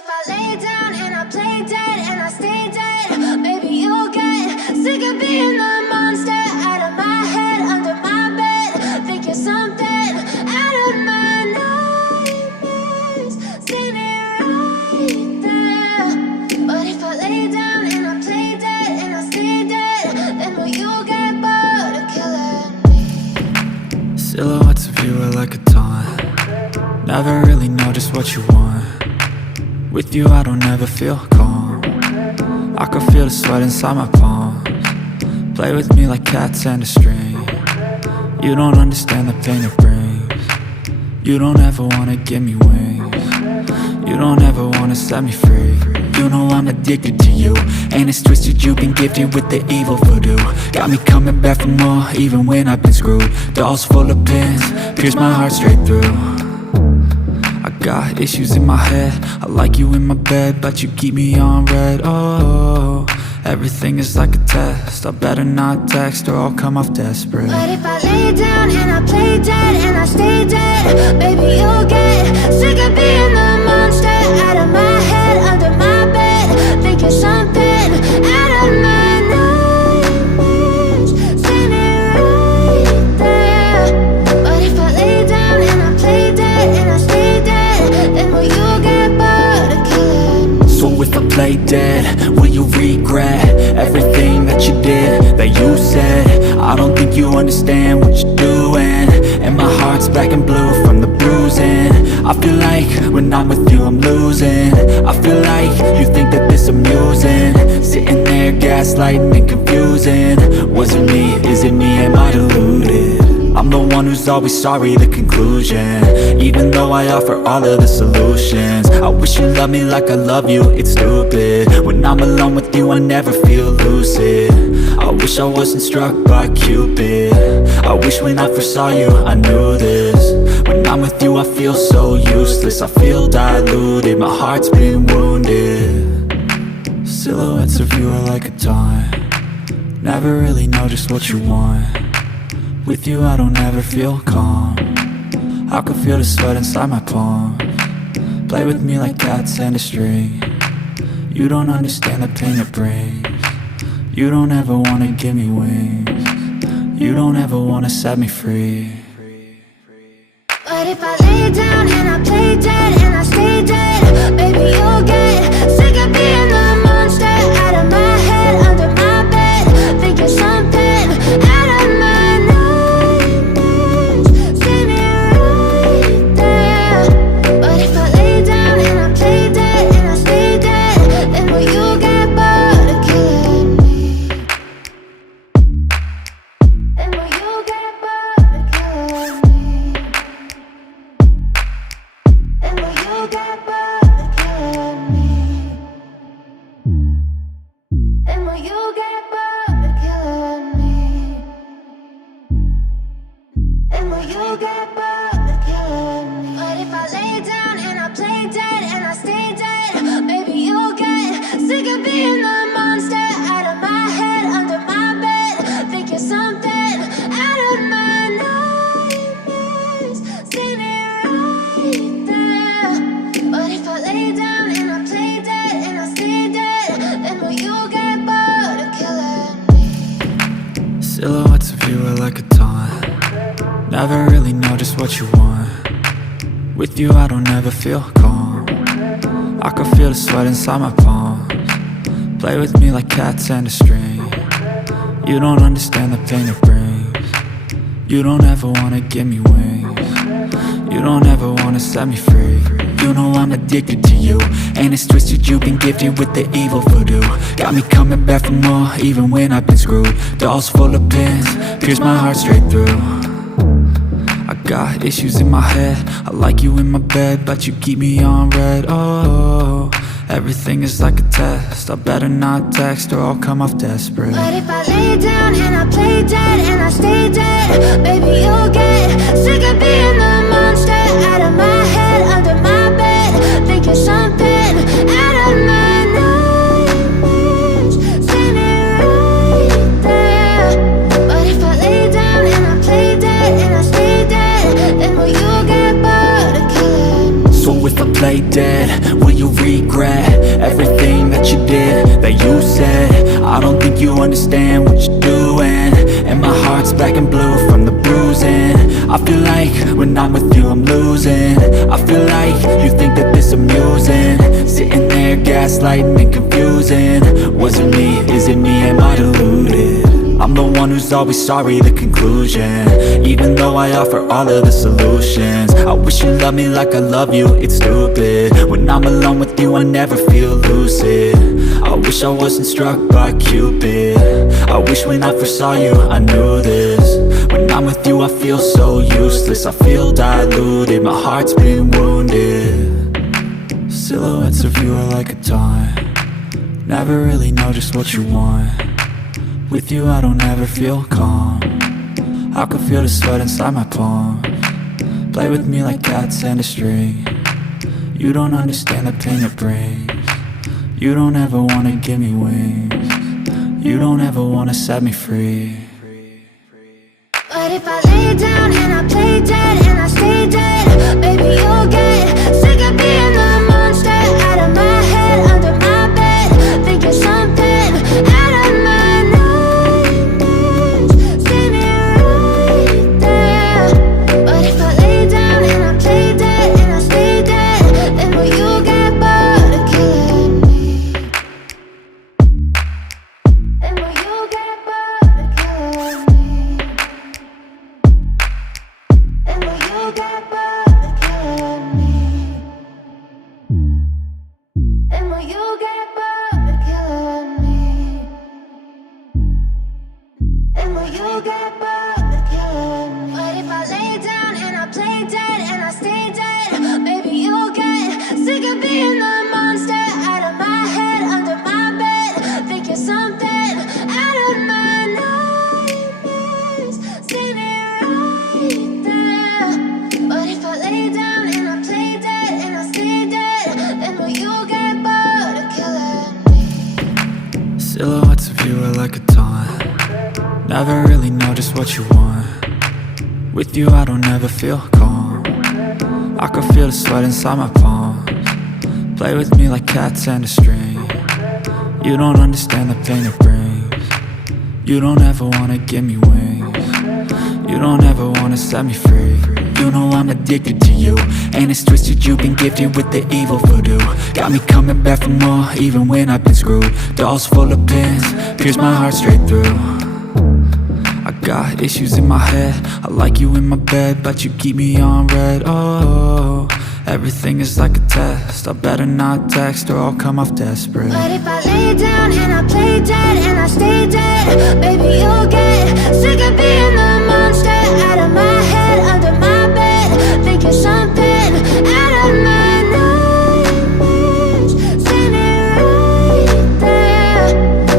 if I lay down and I play dead and I stay dead, maybe you'll get sick of being the monster out of my head, under my bed. Think you're something out of my nightmares, standing right there. But if I lay down and I play dead and I stay dead, then will you get bored of killing me? Silhouettes of you are like a taunt. Never really know just what you want. With you I don't ever feel calm. I can feel the sweat inside my palms. Play with me like cats and a string. You don't understand the pain it brings. You don't ever wanna give me wings. You don't ever wanna set me free. You know I'm addicted to you, and it's twisted, you've been gifted with the evil voodoo. Got me coming back for more, even when I've been screwed. Dolls full of pins, pierce my heart straight through. I got issues in my head, I like you in my bed, but you keep me on red. Oh, everything is like a test, I better not text or I'll come off desperate. But if I lay down and I play dead and I stay dead, baby you'll get sick of being the monster out of my head, under my bed. Think you're something out of my nightmares, standing right there. But if I lay down and I play dead and I stay dead, then will you get bored of killing me? So if I play dead, will you regret everything that you did, that you said? I don't think you understand what you're doing, and my heart's black and blue from the bruising. I feel like when I'm with you I'm losing. I feel like you think that this amusing, sitting there gaslighting and confusing. Was it me? Is it me? Am I deluded? I'm the one who's always sorry, the conclusion, even though I offer all of the solutions. I wish you loved me like I love you, it's stupid. When I'm alone with you I never feel lucid. I wish I wasn't struck by Cupid. I wish when I first saw you I knew this. When I'm with you I feel so useless, I feel diluted, my heart's been wounded. Silhouettes of you are like a taunt. Never really know just what you want. With you I don't ever feel calm. I can feel the sweat inside my palms. Play with me like cats and a string. You don't understand the pain it brings. You don't ever wanna give me wings. You don't ever wanna set me free. But if I lay down and I play dead and I stay dead, baby you'll get sick of being the monster out of my head, under my bed. Think you're something out of my nightmares, standing right there. But if I lay down and I play dead and I stay dead, then will you get bored of killing me? Then will you get bored of killing me? And will you get bored of killing me? And will you get bored of killing me? And will you get bored of killing me? But if I lay down and I play dead and I stay dead, maybe you'll get sick of being the monster out of my head, under my bed. Think you're something out of my nightmares, standing right there. But if I lay down and I play dead and I stay dead, then will you get bored of killing me? Silhouettes of you are like a taunt. Never really know just what you want. With you I don't ever feel calm. I can feel the sweat inside my palms. Play with me like cats and a string. You don't understand the pain it brings. You don't ever wanna give me wings. You don't ever wanna set me free. You know I'm addicted to you, and it's twisted, you've been gifted with the evil voodoo. Got me coming back for more, even when I've been screwed. Dolls full of pins, pierce my heart straight through. I got issues in my head, I like you in my bed, but you keep me on red. Oh, everything is like a test, I better not text or I'll come off desperate. But if I lay down and I play dead and I stay dead, baby you'll get sick of being the monster out of my head, under my bed. Think you're something out of my nightmares, standing right there. But if I lay down and I play dead and I stay dead, then will you get bored of killing me? So if I play dead, will you regret everything that you did, that you said? I don't think you understand what you're doing, and my heart's black and blue from the bruising. I feel like when I'm with you I'm losing. I feel like you think that this amusing, sitting there gaslighting and confusing. Was it me? Is it me? Am I deluded? I'm the one who's always sorry, the conclusion, even though I offer all of the solutions. I wish you loved me like I love you, it's stupid. When I'm alone with you I never feel lucid. I wish I wasn't struck by Cupid. I wish when I first saw you I knew this. When I'm with you I feel so useless, I feel diluted, my heart's been wounded. Silhouettes of you are like a taunt, never really know just what you want. With you I don't ever feel calm, I can feel the sweat inside my palms. Play with me like cats and a string. You don't understand the pain it brings. You don't ever wanna give me wings. You don't ever wanna set me free. But if I lay down and I play dead and I stay dead, baby you'll get sick of being the monster out of my head, under my bed, thinking something out of my Silhouettes of you are like a taunt, never really know just what you want. With you I don't ever feel calm, I can feel the sweat inside my palms. Play with me like cats and a string. You don't understand the pain it brings. You don't ever wanna give me wings. You don't ever wanna set me free. You know I'm addicted to you, and it's twisted, you've been gifted with the evil voodoo. Got me coming back for more, even when I've been screwed. Dolls full of pins, pierce my heart straight through. I got issues in my head, I like you in my bed, but you keep me on red. Oh, everything is like a test, I better not text or I'll come off desperate. But if I lay down and I play dead and I stay dead, baby you'll get sick of being the monster out of my head, under my bed, thinking something out of my nightmares, standing right there.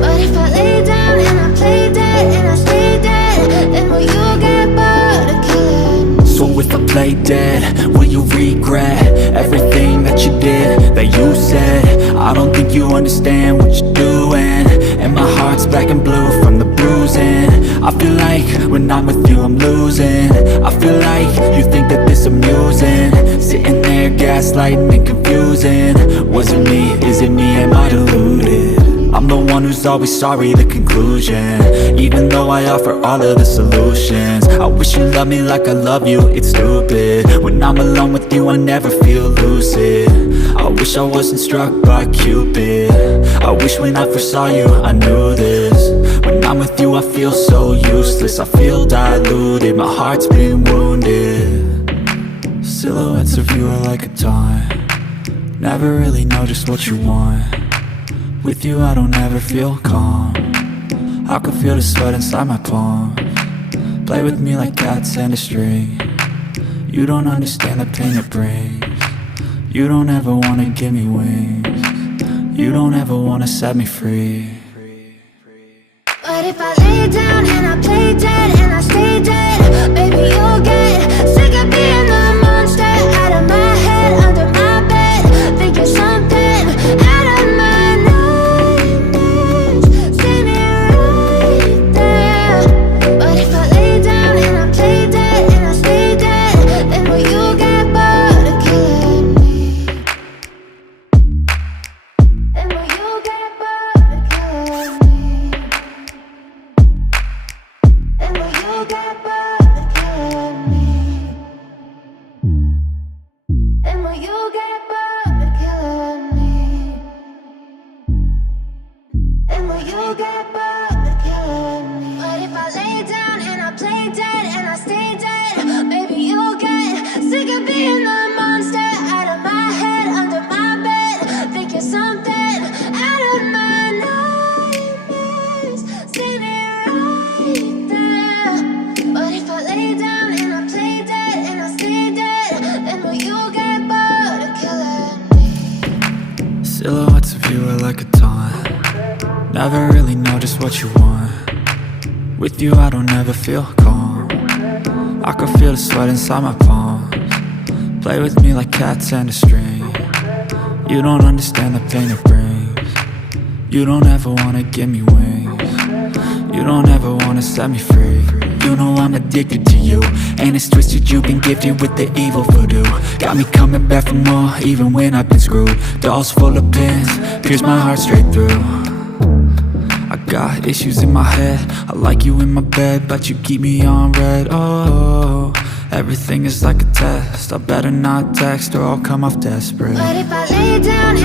But if I lay down and I play dead and I stay dead, then will you get bored of killing me? So if I play dead, will you regret everything that you did, that you said? I don't think you understand what you're doing, and my heart's black and blue from the bruising. I feel like when I'm with you I'm losing. I feel like you think that this amusing, sitting there gaslighting and confusing. Was it me? Is it me? Am I deluded? I'm the one who's always sorry, the conclusion, even though I offer all of the solutions. I wish you loved me like I love you, it's stupid. When I'm alone with you I never feel lucid. I wish I wasn't struck by Cupid. I wish when I first saw you I knew this. When I'm with you I feel so useless, I feel diluted, my heart's been wounded. Silhouettes of you are like a taunt, never really know just what you want. With you I don't ever feel calm, I can feel the sweat inside my palms. Play with me like cats and a string. You don't understand the pain it brings. You don't ever wanna give me wings. You don't ever wanna set me free. But if I lay down and I play dead and I stay dead, baby you'll get sick of being the monster out of my head, under my bed, thinking something out of my nightmares, standing right there. But if I lay down and I play dead and I stay dead, then will you get bored of killing me? Silhouettes of you are like a taunt. Never really know just what you want. With you I don't ever feel calm. I can feel the sweat inside my palms. Play with me like cats and a string. You don't understand the pain it brings. You don't ever wanna give me wings. You don't ever wanna set me free. You know I'm addicted to you, and it's twisted, you've been gifted with the evil voodoo. Got me coming back for more, even when I've been screwed. Dolls full of pins, pierce my heart straight through. I got issues in my head, I like you in my bed, but you keep me on red. Oh, everything is like a test, I better not text or I'll come off desperate. But if I lay down and